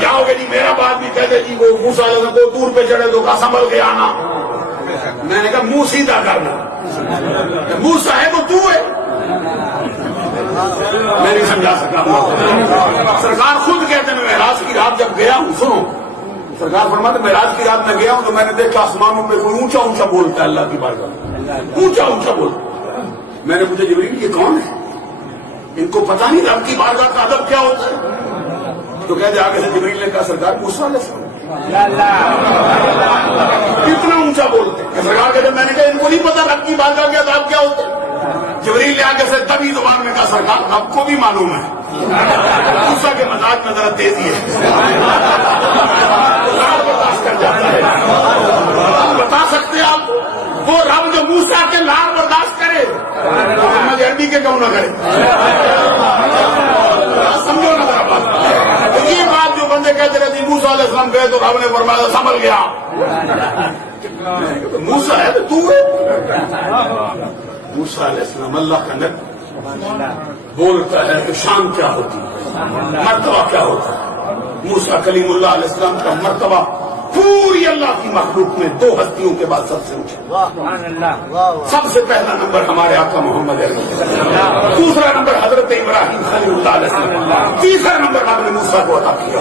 جاؤ گے جی میرا بات بھی کہتے جی وہ موسیٰ علیہ السلام کو دور پہ چڑھے تو کہا سنبھل کے آنا. میں نے کہا منہ سیدھا کرنا, موسیٰ ہے تو تو ہے. میں نہیں سمجھا سکا. سرکار خود کہتے ہیں معراج کی رات جب گیا ہوں, سنو سرکار فرماتے معراج کی رات میں گیا ہوں تو میں نے دیکھا آسمانوں میں کوئی اونچا اونچا بولتا ہے اللہ کی بارگاہ, اونچا اونچا بولتا. میں نے پوچھا جبریل یہ کون ہے, ان کو پتہ نہیں رب کی بارگاہ کا ادب کیا ہوتا ہے؟ تو کہتے آگے سے جبریل نے کہا سرکار موسیٰ علیہ السلام اتنا اونچا بولتے کہ سرکار کہتے میں نے کہا ان کو نہیں پتا رب کی بارگاہ کے ادب کیا ہوتے. جبریل نے آگے سے تبھی زبان میں کہا سرکار رب کو بھی معلوم ہے, موسیٰ کے مزاج میں ذرا تیزی ہے, لار برداشت کر جاتا ہے. بتا سکتے آپ وہ رب جو موسیٰ کے لار برداشت کرے محمد عربی کے کیوں نہ کرے؟ سمجھو نا ذرا بات. یہ بات جو بندے کہتے رہتے موسیٰ علیہ السلام گئے تو رب نے فرمایا سنبھل گیا. موسیٰ ہے تو ہے. موسیٰ علیہ السلام اللہ کا نبی بولتا ہے تو شان کیا ہوتی ہے, مرتبہ کیا ہوتا ہے. موسیٰ کلیم اللہ علیہ السلام کا مرتبہ پوری اللہ کی مخلوق میں دو ہستیوں کے بعد سب سے اونچا. سب سے پہلا نمبر ہمارے آقا محمد عربی, دوسرا نمبر حضرت ابراہیم خلیل اللہ علیہ السلام, تیسرا نمبر آپ نے موسیٰ کو عطا کیا.